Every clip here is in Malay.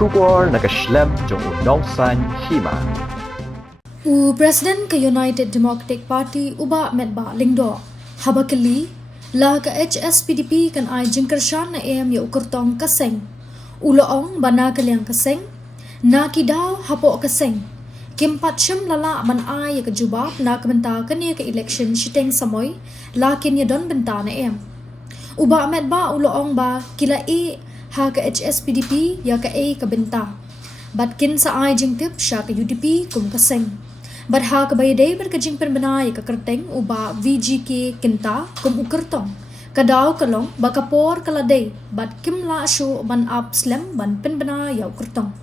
Shubor nakaslem jong unongsan hima. Presiden ke United Democratic Party uba medba lingdo habakali la ka HSPDP kan ai jingkershan na em ya ukurtong kaseng uloong bana kalyang kaseng na kidaw hapo kaseng kimpat syam lala man ai ya kejubab na kebenta kani ke election shiteng samoy lakin ya don benta na em uba medba uloong ba kila ha ka HSPDP ya ka kabenta batkin sa ai jingtip sya ka UDP kum kaseng Badha kabayday berkajing penbenay kakerteng uba VGK kinta kum ukertong. Kadaw kalong bakapor kaladay bad kimla asyo ban up slem ban penbenay yaw kertong.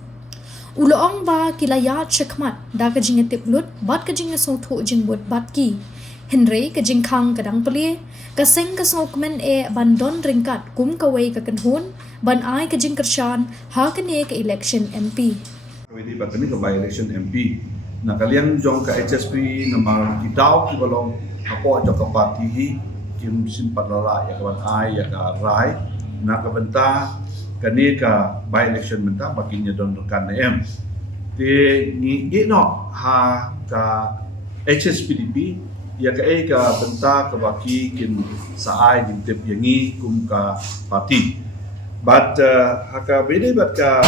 Uloong ba kilayat syakmat da kajing etiplut bad kajing asotho jing buat bad ki. Henry kajing khang kadang peli kaseng kasokmen bandon ringkat kum kaway kakenhun ban ay kajing kersyan ha kene ke election MP. Wedi batani ke by election MP. Nah kalian jong ke HSP nama kitau ki balong apo jong ke parti hi kim simpat lala ya kawan ai ya ka rai na ka benta kani ka by election benta baginya don rekan em te ni ino ha ka HSPDP ya ka benta ka baki kin sa ai dim tip yangi kum ka parti but ha ka bede bat ka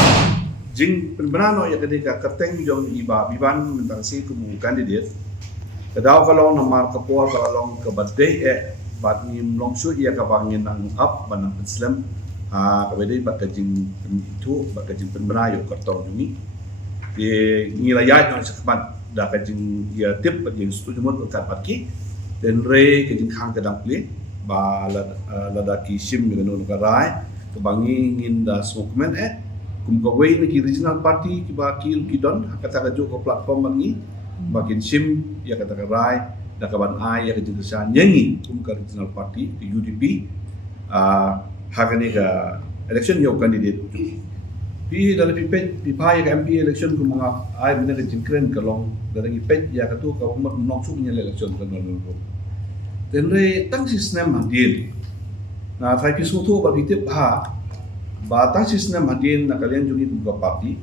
jing penbenano ya ketika kerteng jong iba biban mentang si kumu kandidat kedaw kalong nomor kapor kalong ke birthday bat ngim longshu ia ka bangin nang up banang islam kabede bat kajing itu bat kajing penbenayo kertong jumi di ngilayat nang sekmat da kajing ya tip kajing setuju mon kat patki dan re kajing khang kadang pli ba ladaki sim ngeno karai kebangi nginda sokmen kum kawai naki regional party ki ba kidon kata ka jo ko platform mangi bakin sim ya kata ka rai da kaban ai ya ka san yangi kum ka regional party di UDP hakane ka election yo candidate pi dalam pipet pi pa ya ka MP election kum mga ai bina ka jingkren ka long dalam pipet ya ka tu ka umat nong su nya election ka non den re tang sistem mandil na thai pi su tu ba bitip ha batang sistem hadin na kalian jungi buka parti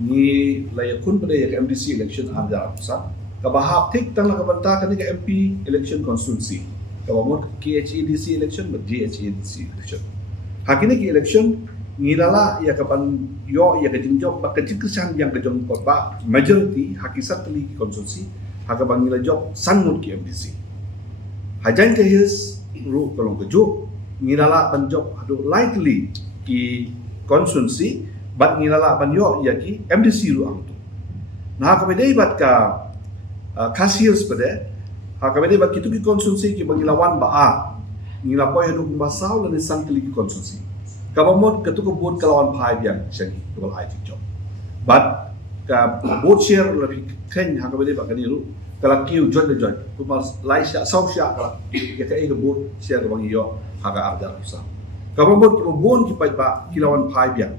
ni layakun pada ya MDC election ada pusat kabahap tik tang nakabanta kani ka MP election constituency kabamot KHEDC election but GHEDC election hakini ki election ngilala ya kapan yo ya kajingjok bakajik kesan yang kajong kota majority hakisat teli ki constituency hakabang ngila job sanmut ki MDC hajan ke his ru kalong kejo ngilala banjob hadu likely ki konsunsi bat ngilala ban yo ya ki MDC ru ang tu nah kabede bat ka kasirs pade ha kabede bat kitu ki konsunsi ki bangilawan ba ngila po hadu kumbasaw lan sangkli ki konsunsi kabamot ketu ko bot kalawan phai biang sagi to ai tik job bat ka bot share labi khen ha kabede bat kani ru kala kiu jod de jod kumas lai sha saw sha kala ya ka e bot share bangi yo ha ka arda usah kabamot ki bon ki pa kilawan phai biang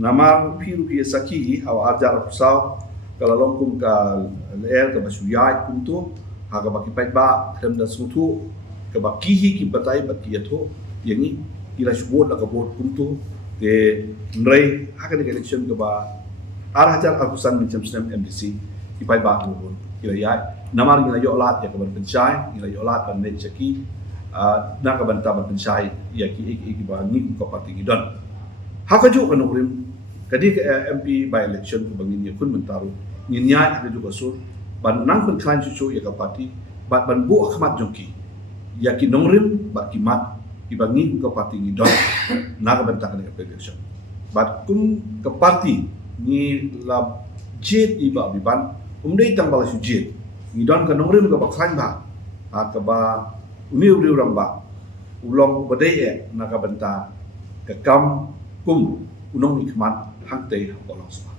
namar phiru ki saki aw arjar saw kala longkum ka ler ka basuyai kuntu ha ka baki pa dem da sutu ka bakihi ki batai baki yato yangi kila shubot la ka bot kuntu te nrei ha ka election ka ba ar hajar akusan macam sem MDC ki pa bon kila yai namar ngila yo lat ya ka ban penchai ngila yo lat ban net chaki na ka banta ban penchai ya ki ba ni ko parti gidon hakaju kan urim kadi ka MP by election ko bangin ya kun mentaru ninya ka juga sur ban nang kun klan chu ya ka parti ban bu akhmat jongki ya ki nongrim ba ki mat ki bangi ko parti gidon na ka banta ka election bat kum ka parti ni la jet iba biban umdei tang bala su jet gidon ka nongrim ka ba klan ba ka ba umi uri uramba ulong badai naka benta ke kam kum unong ikmat hak tei bolong semua.